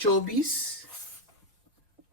24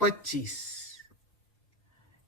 25,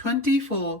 24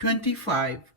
25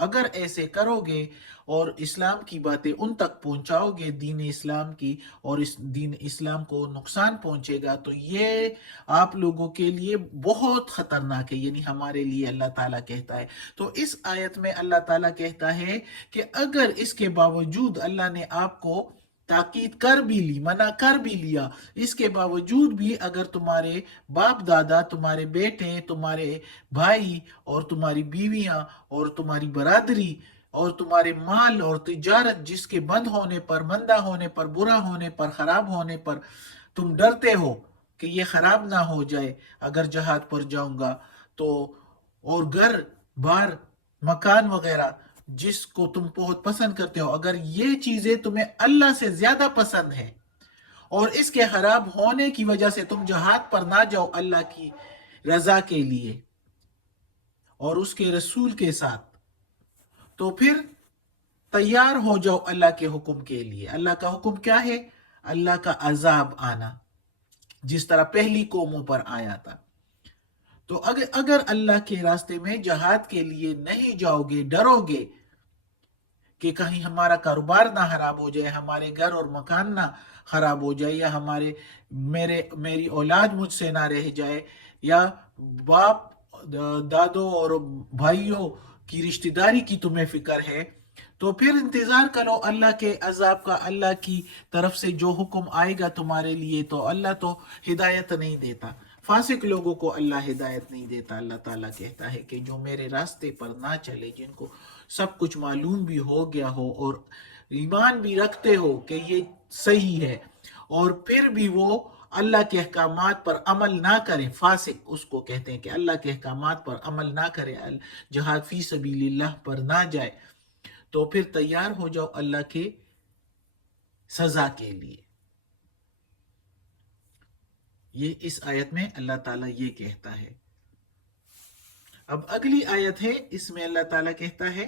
اگر ایسے کرو گے اور اسلام کی باتیں ان تک پہنچاؤ گے دین اسلام کی، اور اس دین اسلام کو نقصان پہنچے گا، تو یہ آپ لوگوں کے لیے بہت خطرناک ہے، یعنی ہمارے لیے اللہ تعالیٰ کہتا ہے۔ تو اس آیت میں اللہ تعالیٰ کہتا ہے کہ اگر اس کے باوجود اللہ نے آپ کو تاکید کر بھی لی، منع کر بھی لیا، اس کے باوجود بھی اگر تمہارے باپ دادا، تمہارے بیٹے، تمہارے بھائی اور تمہاری بیویاں اور تمہاری برادری اور تمہارے مال اور تجارت جس کے بند ہونے پر، مندہ ہونے پر، برا ہونے پر، خراب ہونے پر تم ڈرتے ہو کہ یہ خراب نہ ہو جائے اگر جہاد پر جاؤں گا تو، اور گھر بار مکان وغیرہ جس کو تم بہت پسند کرتے ہو، اگر یہ چیزیں تمہیں اللہ سے زیادہ پسند ہے اور اس کے خراب ہونے کی وجہ سے تم جہاد پر نہ جاؤ اللہ کی رضا کے لیے اور اس کے رسول کے ساتھ، تو پھر تیار ہو جاؤ اللہ کے حکم کے لیے۔ اللہ کا حکم کیا ہے؟ اللہ کا عذاب آنا، جس طرح پہلی قوموں پر آیا تھا۔ تو اگر اللہ کے راستے میں جہاد کے لیے نہیں جاؤ گے، ڈرو گے کہ کہیں ہمارا کاروبار نہ خراب ہو جائے، ہمارے گھر اور مکان نہ خراب ہو جائے، یا میری اولاد مجھ سے نہ رہ جائے، یا باپ دادوں اور بھائیوں کی رشتہ داری کی تمہیں فکر ہے، تو پھر انتظار کرو اللہ کے عذاب کا۔ اللہ کی طرف سے جو حکم آئے گا تمہارے لیے، تو اللہ تو ہدایت نہیں دیتا، فاسق لوگوں کو اللہ ہدایت نہیں دیتا۔ اللہ تعالیٰ کہتا ہے کہ جو میرے راستے پر نہ چلے، جن کو سب کچھ معلوم بھی ہو گیا ہو اور ایمان بھی رکھتے ہو کہ یہ صحیح ہے، اور پھر بھی وہ اللہ کے احکامات پر عمل نہ کریں، فاسق اس کو کہتے ہیں کہ اللہ کے احکامات پر عمل نہ کرے، جہاد فی سبیل اللہ پر نہ جائے، تو پھر تیار ہو جاؤ اللہ کے سزا کے لیے۔ یہ اس آیت میں اللہ تعالیٰ یہ کہتا ہے۔ اب اگلی آیت ہے، اس میں اللہ تعالیٰ کہتا ہے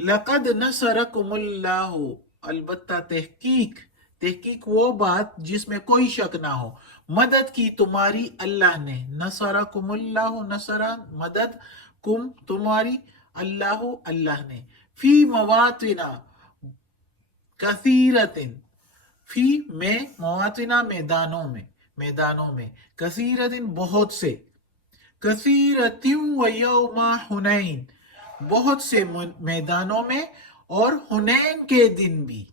لَقَدْ نَصَرَكُمُ اللَّهُ، البتہ تحقیق وہ بات جس میں کوئی شک نہ ہو، مدد کی تمہاری اللہ نے، نصرکم اللہ، نصر مدد، کم تمہاری، اللہ نے، فی مواطن کثیرت، فی میں مواطن میدانوں میں، کثیرت بہت سے، کثیرت و یوم حنین بہت سے میدانوں میں، اور حنین کے دن بھی۔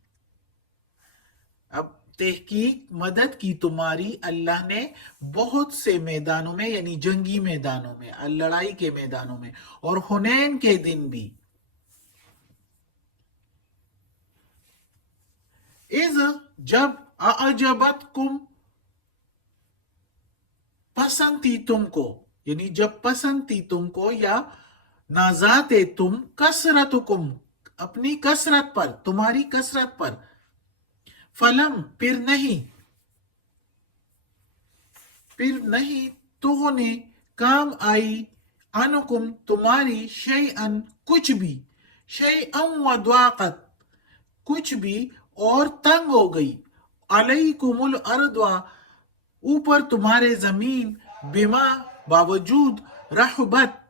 اب تحقیق مدد کی تمہاری اللہ نے بہت سے میدانوں میں، یعنی جنگی میدانوں میں، لڑائی کے میدانوں میں، اور حنین کے دن بھی۔ اذ جب اعجبتکم پسند تھی تم کو، یعنی جب پسند تھی تم کو یا نازاتے تم، کثرتکم اپنی کثرت پر، تمہاری کثرت پر، فلم پھر نہیں تغنی کام آئی، عنکم تمہاری، شیئن کچھ بھی، شیئن وضاقت کچھ بھی، اور تنگ ہو گئی، علیکم الارض اوپر تمہارے زمین، بما باوجود، رحبت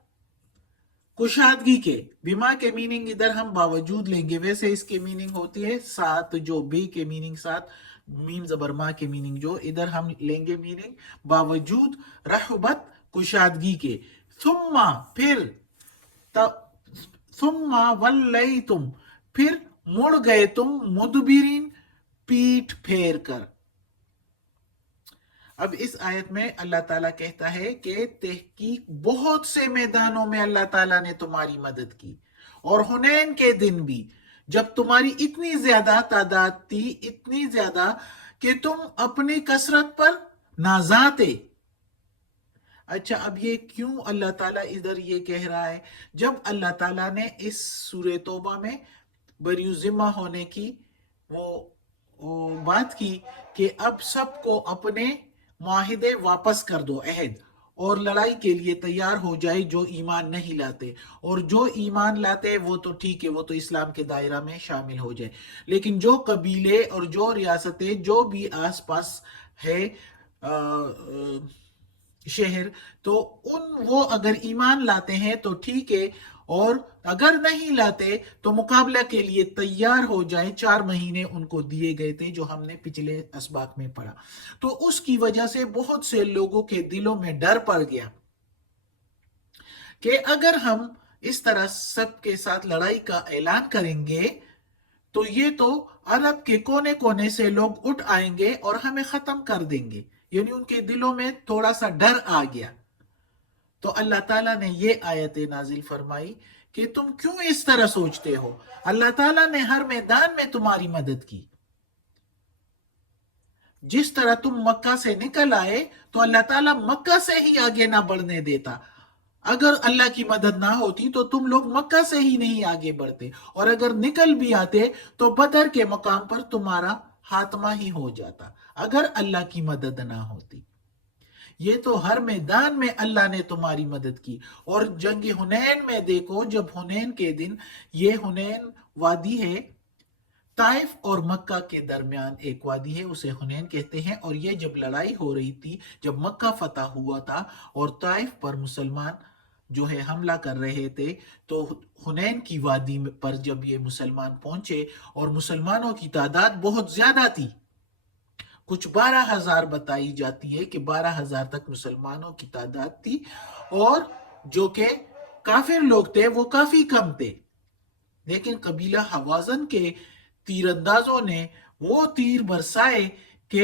کشادگی کے۔ بما کے میننگ ادھر ہم باوجود لیں گے، ویسے اس کے میننگ ہوتی ہے ساتھ، جو بے کے میننگ ساتھ، میم زبر ما کے میننگ جو، ادھر ہم لیں گے میننگ باوجود، رحبت کشادگی کے، ثم پھر، ثم ولیتم پھر مڑ گئے تم، مدبرین پیٹھ پھیر کر۔ اب اس آیت میں اللہ تعالیٰ کہتا ہے کہ تحقیق بہت سے میدانوں میں اللہ تعالیٰ نے تمہاری مدد کی، اور حنین کے دن بھی، جب تمہاری اتنی زیادہ تعداد تھی، اتنی زیادہ کہ تم اپنی کثرت پر نازاتے۔ اچھا، اب یہ کیوں اللہ تعالیٰ ادھر یہ کہہ رہا ہے؟ جب اللہ تعالیٰ نے اس سورہ توبہ میں بری ذمہ ہونے کی وہ بات کی کہ اب سب کو اپنے معاہدے واپس کر دو، عہد، اور لڑائی کے لیے تیار ہو جائے جو ایمان نہیں لاتے، اور جو ایمان لاتے وہ تو ٹھیک ہے، وہ تو اسلام کے دائرہ میں شامل ہو جائے، لیکن جو قبیلے اور جو ریاستیں جو بھی آس پاس ہے شہر، تو وہ اگر ایمان لاتے ہیں تو ٹھیک ہے، اور اگر نہیں لاتے تو مقابلہ کے لیے تیار ہو جائیں۔ 4 مہینے ان کو دیے گئے تھے، جو ہم نے پچھلے اسباق میں پڑھا۔ تو اس کی وجہ سے بہت سے لوگوں کے دلوں میں ڈر پڑ گیا کہ اگر ہم اس طرح سب کے ساتھ لڑائی کا اعلان کریں گے تو یہ تو عرب کے کونے کونے سے لوگ اٹھ آئیں گے اور ہمیں ختم کر دیں گے، یعنی ان کے دلوں میں تھوڑا سا ڈر آ گیا۔ تو اللہ تعالیٰ نے یہ آیت نازل فرمائی کہ تم کیوں اس طرح سوچتے ہو؟ اللہ تعالیٰ نے ہر میدان میں تمہاری مدد کی۔ جس طرح تم مکہ سے نکل آئے تو اللہ تعالیٰ مکہ سے ہی آگے نہ بڑھنے دیتا۔ اگر اللہ کی مدد نہ ہوتی تو تم لوگ مکہ سے ہی نہیں آگے بڑھتے، اور اگر نکل بھی آتے تو بدر کے مقام پر تمہارا خاتمہ ہی ہو جاتا اگر اللہ کی مدد نہ ہوتی۔ یہ تو ہر میدان میں اللہ نے تمہاری مدد کی۔ اور جنگ حنین میں دیکھو، جب حنین کے دن، یہ حنین وادی ہے طائف اور مکہ کے درمیان، ایک وادی ہے، اسے حنین کہتے ہیں، اور یہ جب لڑائی ہو رہی تھی، جب مکہ فتح ہوا تھا اور طائف پر مسلمان جو ہے حملہ کر رہے تھے، تو حنین کی وادی پر جب یہ مسلمان پہنچے، اور مسلمانوں کی تعداد بہت زیادہ تھی، کچھ 12,000 بتائی جاتی ہے کہ 12,000 تک مسلمانوں کی تعداد تھی، اور جو کہ کافر لوگ تھے وہ کافی کم تھے، لیکن قبیلہ حوازن کے تیر اندازوں نے وہ تیر برسائے کہ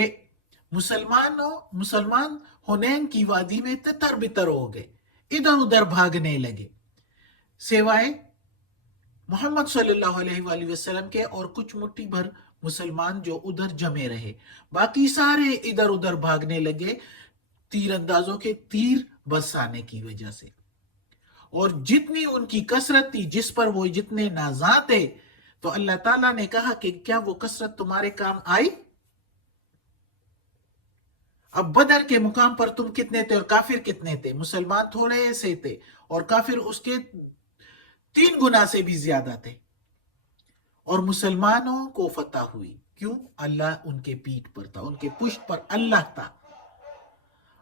مسلمان حنین کی وادی میں تتر بتر ہو گئے، ادھر ادھر بھاگنے لگے، سوائے محمد صلی اللہ علیہ وآلہ وسلم کے اور کچھ مٹھی بھر مسلمان جو ادھر جمے رہے، باقی سارے ادھر ادھر بھاگنے لگے تیر اندازوں کے تیر برسانے کی وجہ سے۔ اور جتنی ان کی کثرت تھی، جس پر وہ جتنے نازاں تھے، تو اللہ تعالیٰ نے کہا کہ کیا وہ کثرت تمہارے کام آئی؟ اب بدر کے مقام پر تم کتنے تھے اور کافر کتنے تھے؟ مسلمان تھوڑے سے تھے اور کافر اس کے 3 گنا سے بھی زیادہ تھے، اور مسلمانوں کو فتح ہوئی۔ کیوں؟ اللہ ان کے پیٹھ پر تھا، ان کے پشت پر اللہ تھا۔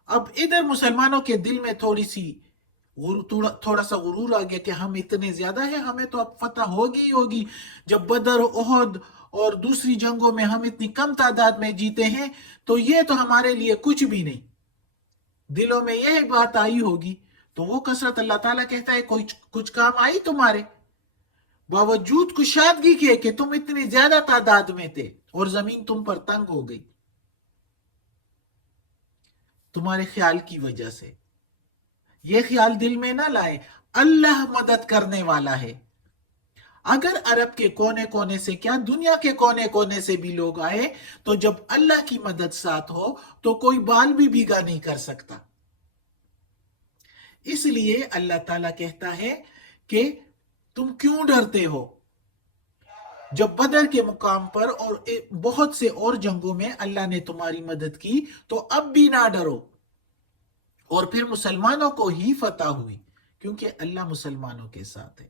اب ادھر مسلمانوں کے دل میں تھوڑا سا غرور آ گیا کہ ہم اتنے زیادہ ہیں، ہمیں تو اب فتح ہوگی ہی ہوگی، جب بدر، احد اور دوسری جنگوں میں ہم اتنی کم تعداد میں جیتے ہیں تو یہ تو ہمارے لیے کچھ بھی نہیں، دلوں میں یہ بات آئی ہوگی۔ تو وہ کثرت اللہ تعالیٰ کہتا ہے کچھ کام آئی تمہارے؟ باوجود کشادگی کے کہ تم اتنی زیادہ تعداد میں تھے اور زمین تم پر تنگ ہو گئی تمہارے خیال کی وجہ سے۔ یہ خیال دل میں نہ لائے، اللہ مدد کرنے والا ہے۔ اگر عرب کے کونے کونے سے، کیا دنیا کے کونے کونے سے بھی لوگ آئے، تو جب اللہ کی مدد ساتھ ہو تو کوئی بال بھی بھیگا نہیں کر سکتا۔ اس لیے اللہ تعالیٰ کہتا ہے کہ تم کیوں ڈرتے ہو؟ جب بدر کے مقام پر اور بہت سے اور جنگوں میں اللہ نے تمہاری مدد کی، تو اب بھی نہ ڈرو۔ اور پھر مسلمانوں کو ہی فتح ہوئی، کیونکہ اللہ مسلمانوں کے ساتھ ہے۔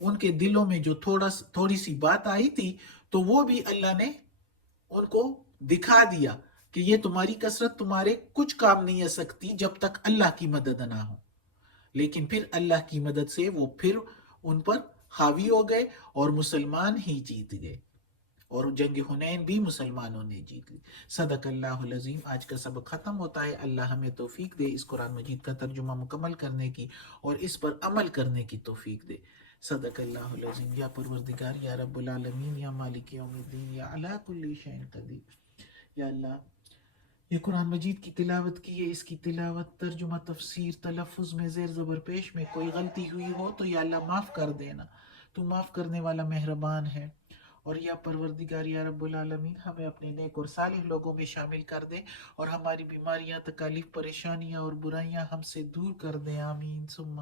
ان کے دلوں میں جو تھوڑی سی بات آئی تھی، تو وہ بھی اللہ نے ان کو دکھا دیا کہ یہ تمہاری کثرت تمہارے کچھ کام نہیں آ سکتی جب تک اللہ کی مدد نہ ہو۔ لیکن پھر اللہ کی مدد سے وہ پھر ان پر حاوی ہو گئے اور مسلمان ہی جیت گئے، اور جنگ حنین بھی مسلمانوں نے جیت لی۔ صدق اللہ العظیم۔ آج کا سبق ختم ہوتا ہے۔ اللہ ہمیں توفیق دے اس قرآن مجید کا ترجمہ مکمل کرنے کی اور اس پر عمل کرنے کی توفیق دے۔ صدق اللہ العظیم۔ یا پروردگار، یا رب العالمین، یا مالک یوم الدین، یا علی کل شیء قدیر، یا اللہ یہ قرآن مجید کی تلاوت کی ہے، اس کی تلاوت، ترجمہ، تفسیر، تلفظ میں، زیر زبر پیش میں کوئی غلطی ہوئی ہو تو یا اللہ معاف کر دینا، تو معاف کرنے والا مہربان ہے۔ اور یا پروردگار، یا رب العالمین، ہمیں اپنے نیک اور صالح لوگوں میں شامل کر دے، اور ہماری بیماریاں، تکالیف، پریشانیاں اور برائیاں ہم سے دور کر دیں، آمین ثم